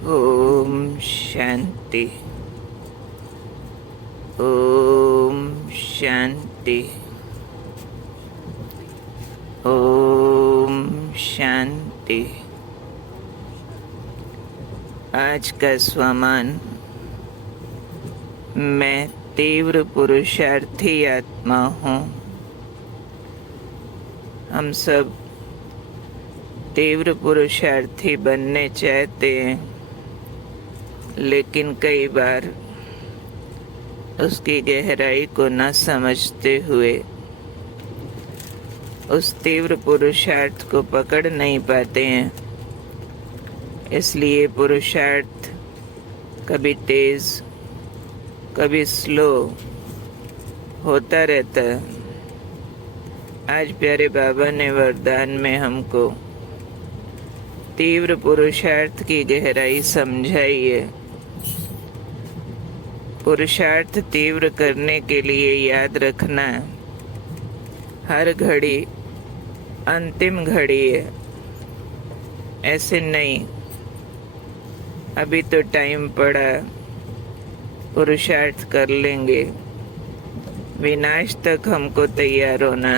ओम शांति। ओम शांति। ओम शांति। आज का स्वमान, मैं तीव्र पुरुषार्थी आत्मा हूँ। हम सब तीव्र पुरुषार्थी बनने चाहते हैं, लेकिन कई बार उसकी गहराई को न समझते हुए उस तीव्र पुरुषार्थ को पकड़ नहीं पाते हैं। इसलिए पुरुषार्थ कभी तेज कभी स्लो होता रहता है। आज प्यारे बाबा ने वरदान में हमको तीव्र पुरुषार्थ की गहराई समझाई है। पुरुषार्थ तीव्र करने के लिए याद रखना, हर घड़ी अंतिम घड़ी है। ऐसे नहीं, अभी तो टाइम पड़ा, पुरुषार्थ कर लेंगे, विनाश तक हमको तैयार होना,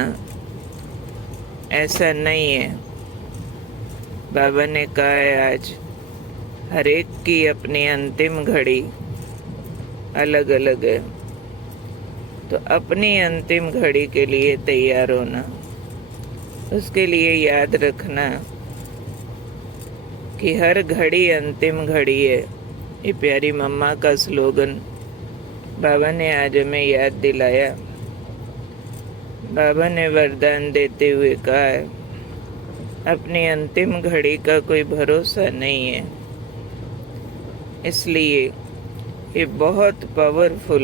ऐसा नहीं है। बाबा ने कहा है आज हर एक की अपनी अंतिम घड़ी अलग अलग है, तो अपनी अंतिम घड़ी के लिए तैयार होना। उसके लिए याद रखना कि हर घड़ी अंतिम घड़ी है। ये प्यारी मम्मा का स्लोगन बाबा ने आज हमें याद दिलाया। बाबा ने वरदान देते हुए कहा है, अपनी अंतिम घड़ी का कोई भरोसा नहीं है। इसलिए ये बहुत पावरफुल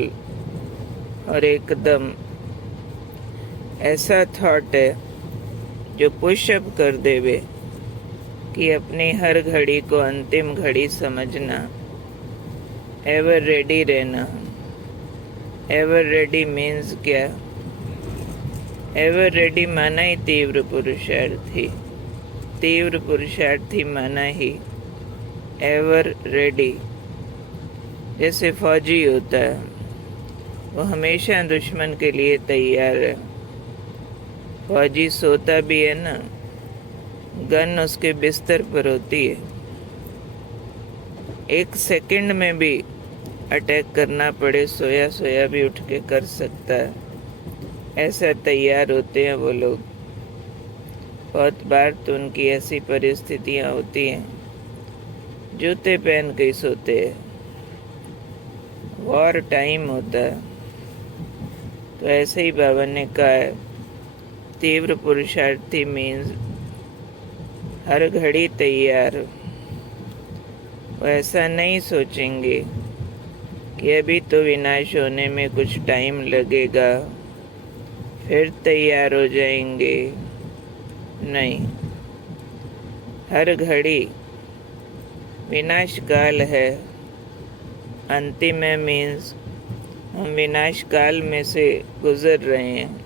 और एकदम ऐसा थॉट है जो पुशअप कर देवे कि अपनी हर घड़ी को अंतिम घड़ी समझना, एवर रेडी रहना। एवर रेडी मीन्स क्या? एवर रेडी माना ही तीव्र पुरुषार्थी। तीव्र पुरुषार्थी माना ही एवर रेडी। जैसे फौजी होता है, वो हमेशा दुश्मन के लिए तैयार है। फौजी सोता भी है ना, गन उसके बिस्तर पर होती है, एक सेकंड में भी अटैक करना पड़े, सोया सोया भी उठ के कर सकता है। ऐसा तैयार होते हैं वो लोग। बहुत बार तो उनकी ऐसी परिस्थितियां होती हैं, जूते पहन के ही सोते हैं। वॉर टाइम होता है। तो ऐसे ही बाबा ने कहा है, तीव्र पुरुषार्थी मीन्स हर घड़ी तैयार। वो ऐसा नहीं सोचेंगे कि अभी तो विनाश होने में कुछ टाइम लगेगा, फिर तैयार हो जाएंगे। नहीं, हर घड़ी विनाश काल है। अंतिम है मीन्स हम विनाश काल में से गुजर रहे हैं।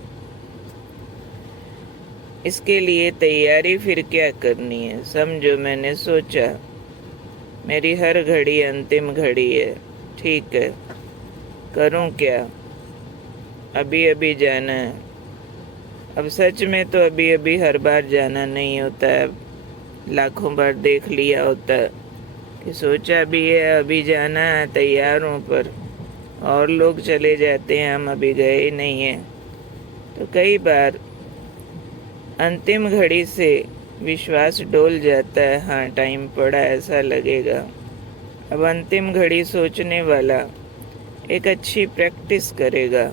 इसके लिए तैयारी फिर क्या करनी है? समझो, मैंने सोचा मेरी हर घड़ी अंतिम घड़ी है, ठीक है, करूं क्या? अभी अभी जाना है। अब सच में तो अभी अभी हर बार जाना नहीं होता है। लाखों बार देख लिया होता है कि सोचा भी है अभी जाना है, तैयार हूँ, पर और लोग चले जाते हैं, हम अभी गए ही नहीं हैं। तो कई बार अंतिम घड़ी से विश्वास डोल जाता है, हाँ टाइम पड़ा, ऐसा लगेगा। अब अंतिम घड़ी सोचने वाला एक अच्छी प्रैक्टिस करेगा,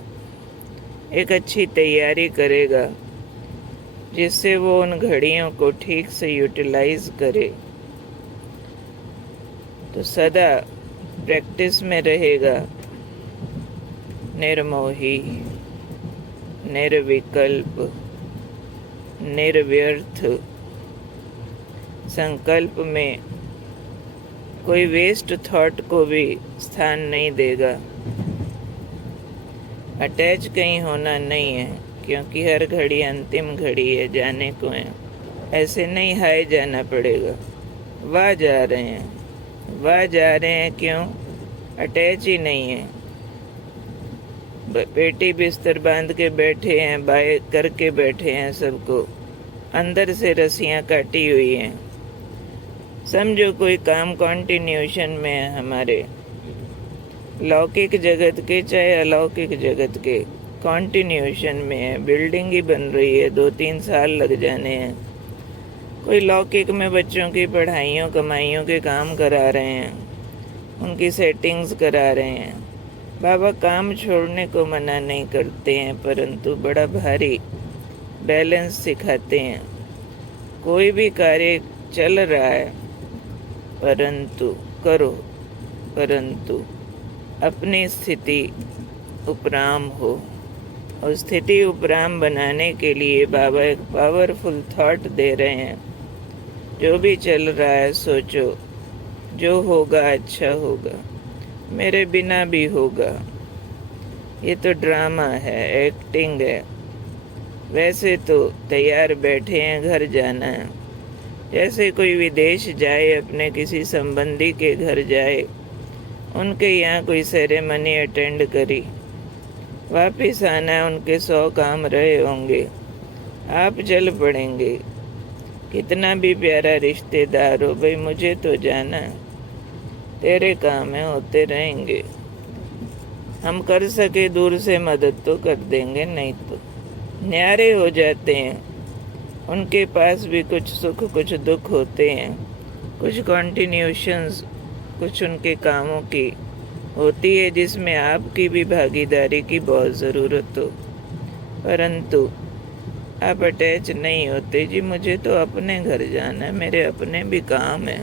एक अच्छी तैयारी करेगा, जिससे वो उन घड़ियों को ठीक से यूटिलाइज करे, तो सदा प्रैक्टिस में रहेगा। निर्मोही, निर्विकल्प, निर्व्यर्थ। संकल्प में कोई वेस्ट थॉट को भी स्थान नहीं देगा। अटैच कहीं होना नहीं है, क्योंकि हर घड़ी अंतिम घड़ी है, जाने को है। ऐसे नहीं हाय जाना पड़ेगा, वाह जा रहे हैं। वाह जा रहे हैं क्यों? अटैच ही नहीं है। पेटी बिस्तर बांध के बैठे हैं, बाय करके बैठे हैं सबको, अंदर से रस्सियां काटी हुई हैं। समझो कोई काम कंटिन्यूशन में है हमारे, लौकिक जगत के चाहे अलौकिक जगत के, कंटिन्यूशन में है। बिल्डिंग ही बन रही है, 2-3 साल लग जाने हैं। कोई लौकिक में बच्चों की पढ़ाइयों कमाइयों के काम करा रहे हैं, उनकी सेटिंग्स करा रहे हैं। बाबा काम छोड़ने को मना नहीं करते हैं, परंतु बड़ा भारी बैलेंस सिखाते हैं। कोई भी कार्य चल रहा है, परंतु करो, परंतु अपनी स्थिति उपराम हो। और स्थिति उपराम बनाने के लिए बाबा एक पावरफुल थॉट दे रहे हैं। जो भी चल रहा है सोचो, जो होगा अच्छा होगा, मेरे बिना भी होगा। ये तो ड्रामा है, एक्टिंग है। वैसे तो तैयार बैठे हैं, घर जाना है। जैसे कोई विदेश जाए, अपने किसी संबंधी के घर जाए, उनके यहाँ कोई सेरेमनी अटेंड करी, वापिस आना है, उनके 100 काम रहे होंगे, आप चल पड़ेंगे। कितना भी प्यारा रिश्तेदार हो, भाई मुझे तो जाना है, तेरे काम है, होते रहेंगे। हम कर सके दूर से मदद तो कर देंगे, नहीं तो न्यारे हो जाते हैं। उनके पास भी कुछ सुख कुछ दुख होते हैं, कुछ कॉन्टिन्यूशंस, कुछ उनके कामों की होती है जिसमें आपकी भी भागीदारी की बहुत ज़रूरत हो, परंतु आप अटैच नहीं होते। जी मुझे तो अपने घर जाना है, मेरे अपने भी काम है,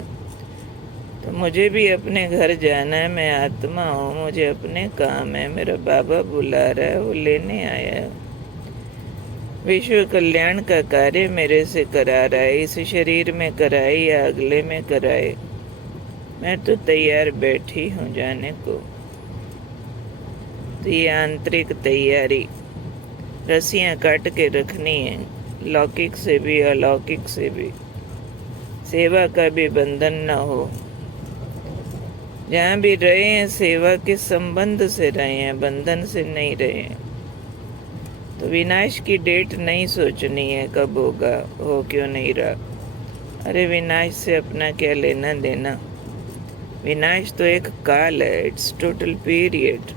तो मुझे भी अपने घर जाना है। मैं आत्मा हूँ, मुझे अपने काम है, मेरा बाबा बुला रहा है, वो लेने आया है। विश्व कल्याण का कार्य मेरे से करा रहा है, इस शरीर में कराए या अगले में कराए, मैं तो तैयार बैठी हूँ जाने को। तो ये आंतरिक तैयारी, रस्सियाँ काट के रखनी है, लौकिक से भी अलौकिक से भी। सेवा का भी बंधन न हो। जहाँ भी रहे हैं सेवा के संबंध से रहे हैं, बंधन से नहीं रहे हैं। तो विनाश की डेट नहीं सोचनी है कब होगा, हो क्यों नहीं रहा। अरे विनाश से अपना क्या लेना देना। विनाश तो एक काल है, इट्स टोटल पीरियड।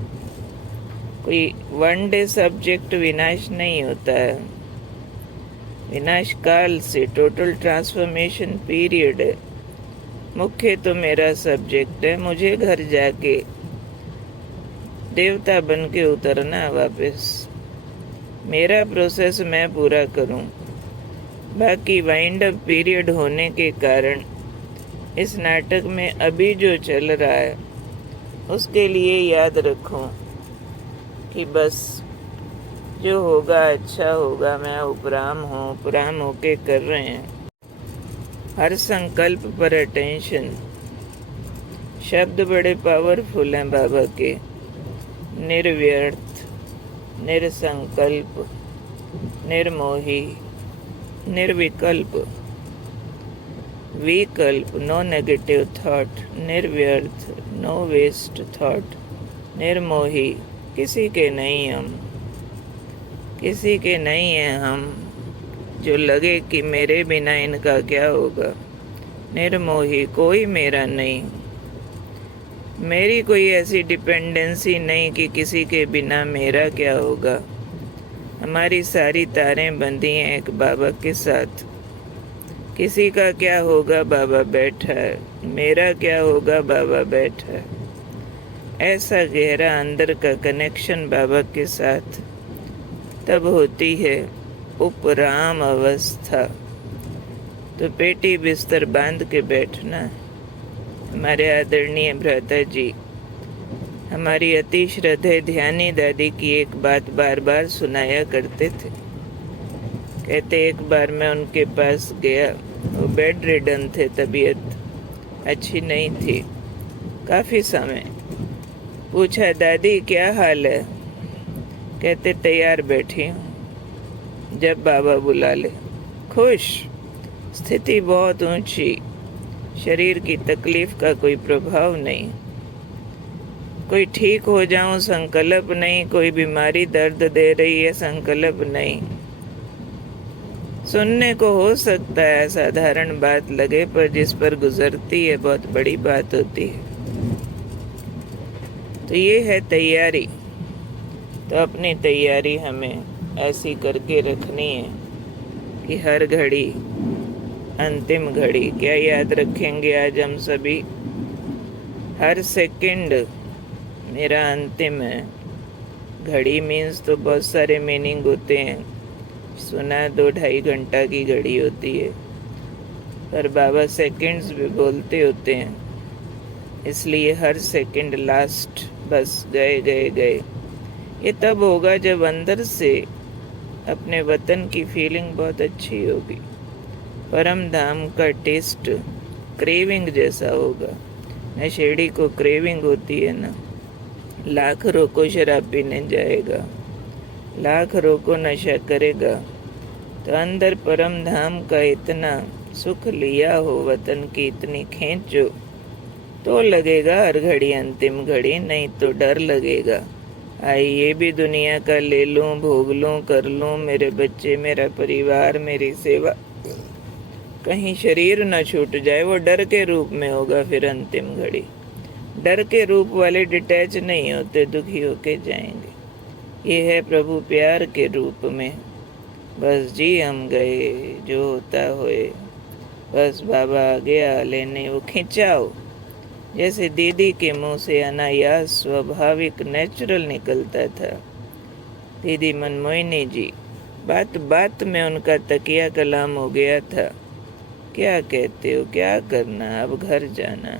कोई 1 डे सब्जेक्ट विनाश नहीं होता है। विनाश काल से टोटल ट्रांसफॉर्मेशन पीरियड है। मुख्य तो मेरा सब्जेक्ट है, मुझे घर जाके देवता बन के उतरना वापस। मेरा प्रोसेस मैं पूरा करूं। बाकी वाइंड अप पीरियड होने के कारण इस नाटक में अभी जो चल रहा है उसके लिए याद रखो कि बस जो होगा अच्छा होगा। मैं उपराम हूँ, उपराम होके कर रहे हैं। हर संकल्प पर अटेंशन। शब्द बड़े पावरफुल हैं बाबा के। निर्व्यर्थ, निरसंकल्प, निर्मोही, निर्विकल्प, विकल्प, नो नेगेटिव थॉट, निर्व्यर्थ, नो वेस्ट थॉट, निर्मोही, किसी के नहीं हम, किसी के नहीं हैं हम, जो लगे कि मेरे बिना इनका क्या होगा। निर्मोही, कोई मेरा नहीं, मेरी कोई ऐसी डिपेंडेंसी नहीं कि किसी के बिना मेरा क्या होगा। हमारी सारी तारें बंधी हैं एक बाबा के साथ। किसी का क्या होगा बाबा बैठा है, मेरा क्या होगा बाबा बैठा है। ऐसा गहरा अंदर का कनेक्शन बाबा के साथ तब होती है उपराम अवस्था। तो पेटी बिस्तर बांध के बैठना। हमारे आदरणीय भ्राता जी हमारी अति श्रद्धेय ध्यानी दादी की एक बात बार बार सुनाया करते थे। कहते एक बार मैं उनके पास गया, वो बेड रिडन थे, तबीयत अच्छी नहीं थी काफ़ी समय। पूछा दादी क्या हाल है? कहते तैयार बैठी हूँ, जब बाबा बुला ले। खुश, स्थिति बहुत ऊंची, शरीर की तकलीफ का कोई प्रभाव नहीं, कोई ठीक हो जाऊं संकल्प नहीं, कोई बीमारी दर्द दे रही है संकल्प नहीं। सुनने को हो सकता है साधारण बात लगे, पर जिस पर गुजरती है बहुत बड़ी बात होती है। तो ये है तैयारी। तो अपनी तैयारी हमें ऐसी करके रखनी है कि हर घड़ी अंतिम घड़ी। क्या याद रखेंगे आज हम सभी? हर सेकंड मेरा अंतिम है। घड़ी मीन्स तो बहुत सारे मीनिंग होते हैं। सुना 2-2.5 घंटा की घड़ी होती है, पर बाबा सेकंड्स भी बोलते होते हैं, इसलिए हर सेकंड लास्ट, बस गए गए गए। ये तब होगा जब अंदर से अपने वतन की फीलिंग बहुत अच्छी होगी, परम धाम का टेस्ट क्रेविंग जैसा होगा। नशेड़ी को क्रेविंग होती है ना, लाख रोको शराब पीने जाएगा, लाख रोको नशा करेगा, तो अंदर परम धाम का इतना सुख लिया हो, वतन की इतनी खींचो, तो लगेगा हर घड़ी अंतिम घड़ी, नहीं तो डर लगेगा। आई ये भी दुनिया का ले लूं, भोग लूं, कर लूं, मेरे बच्चे, मेरा परिवार, मेरी सेवा, कहीं शरीर न छूट जाए। वो डर के रूप में होगा फिर अंतिम घड़ी। डर के रूप वाले डिटैच नहीं होते, दुखी होके जाएंगे। ये है प्रभु प्यार के रूप में। बस जी हम गए, जो होता होए, बस बाबा आ गया लेने, वो खिंचाओ जैसे दीदी के मुंह से अनायास स्वाभाविक नेचुरल निकलता था। दीदी मनमोहिनी जी, बात बात में उनका तकिया कलाम हो गया था। क्या कहते हो, क्या करना, अब घर जाना।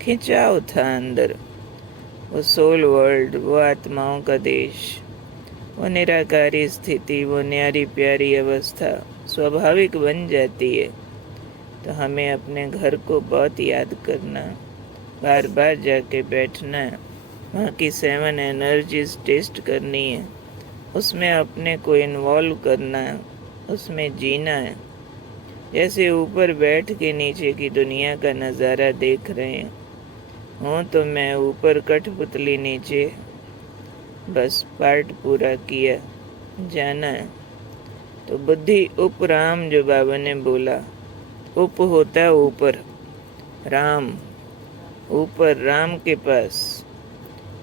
खिंचाव था अंदर। वो सोल वर्ल्ड, वो आत्माओं का देश, वो निराकारी स्थिति, वो न्यारी प्यारी अवस्था स्वाभाविक बन जाती है। तो हमें अपने घर को बहुत याद करना, बार बार जाके बैठना है, वहाँ की 7 एनर्जीज टेस्ट करनी है, उसमें अपने को इन्वॉल्व करना है, उसमें जीना है। जैसे ऊपर बैठ के नीचे की दुनिया का नज़ारा देख रहे हैं, हूँ तो मैं ऊपर कठपुतली, नीचे बस पार्ट पूरा किया, जाना है। तो बुद्धि उपराम जो बाबा ने बोला, उप होता है ऊपर, राम ऊपर, राम के पास।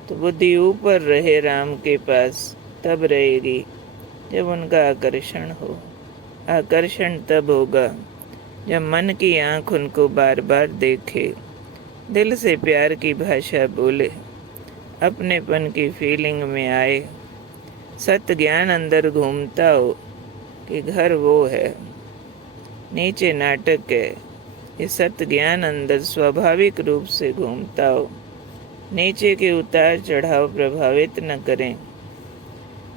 तो बुद्धि ऊपर रहे राम के पास, तब रहेगी जब उनका आकर्षण हो। आकर्षण तब होगा जब मन की आंख उनको बार बार देखे, दिल से प्यार की भाषा बोले, अपनेपन की फीलिंग में आए, सत्य ज्ञान अंदर घूमता हो कि घर वो है, नीचे नाटक है। ये सत्य ज्ञान अंदर स्वाभाविक रूप से घूमता हो, नीचे के उतार चढ़ाव प्रभावित न करें।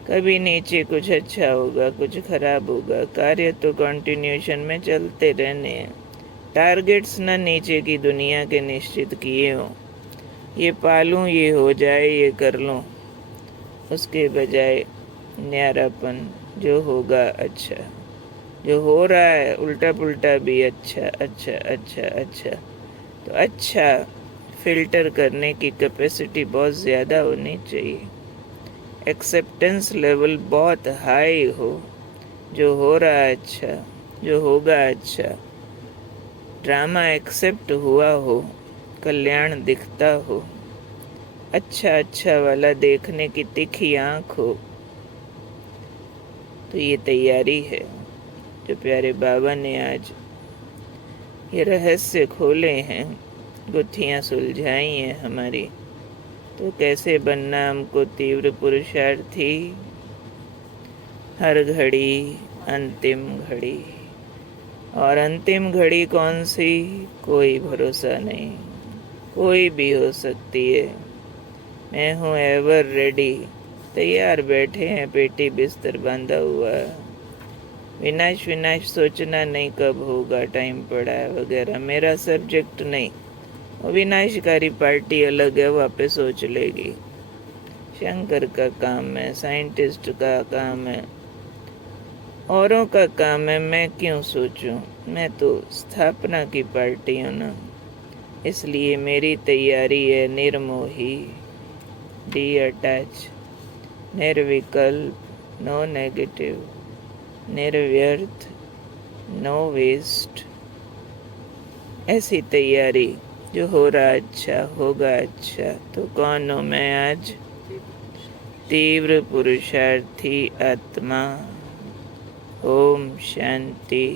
कभी नीचे कुछ अच्छा होगा, कुछ खराब होगा, कार्य तो कंटिन्यूशन में चलते रहने हैं। टारगेट्स न नीचे की दुनिया के निश्चित किए हों, ये पालूं, ये हो जाए, ये कर लूं। उसके बजाय न्यारापन, जो होगा अच्छा, जो हो रहा है उल्टा पुल्टा भी अच्छा अच्छा अच्छा अच्छा। तो अच्छा फिल्टर करने की कैपेसिटी बहुत ज़्यादा होनी चाहिए, एक्सेप्टेंस लेवल बहुत हाई हो। जो हो रहा है अच्छा, जो होगा अच्छा, ड्रामा एक्सेप्ट हुआ हो, कल्याण दिखता हो, अच्छा अच्छा वाला देखने की तीखी आँख हो। तो ये तैयारी है जो प्यारे बाबा ने आज ये रहस्य खोले हैं, गुत्थियाँ सुलझाई हैं हमारी। तो कैसे बनना हमको तीव्र पुरुषार्थी, हर घड़ी अंतिम घड़ी। और अंतिम घड़ी कौन सी, कोई भरोसा नहीं, कोई भी हो सकती है। मैं हूँ एवर रेडी, तैयार बैठे हैं, पेटी बिस्तर बांधा हुआ है। विनाश विनाश सोचना नहीं कब होगा, टाइम पड़ा है वगैरह, मेरा सब्जेक्ट नहीं। वो विनाशकारी पार्टी अलग है, वहाँ पे सोच लेगी। शंकर का काम है, साइंटिस्ट का काम है, औरों का काम है। मैं क्यों सोचूं, मैं तो स्थापना की पार्टी हूँ ना। इसलिए मेरी तैयारी है निर्मोही, डी अटैच, निर्विकल्प, नो नेगेटिव, निर्व्यर्थ, नो वेस्ट। ऐसी तैयारी जो हो रहा अच्छा होगा अच्छा। तो कौन हूँ मैं आज? तीव्र पुरुषार्थी आत्मा। ओम शांति।